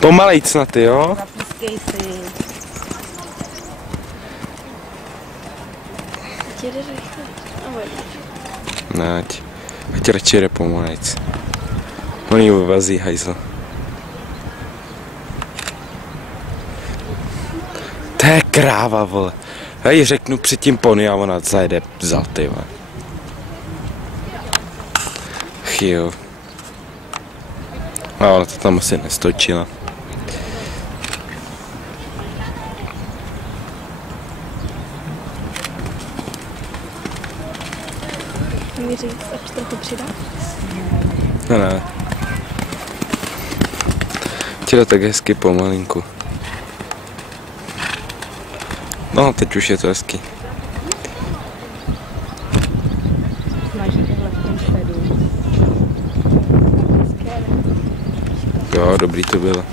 Pomalejc na ty, jo? Zapískej si. Ne, ať radši jde pomalejc. On ji uvazí, hajzl. To je kráva, vole. Já jí řeknu předtím pony a ona zajede za, ty vole. Jo. A ona to tam asi nestočila. Mi říct, ať trochu přidá? Ne. Ti tak hezky pomalinku. No, teď už je to hezky. Jo, dobrý to bylo.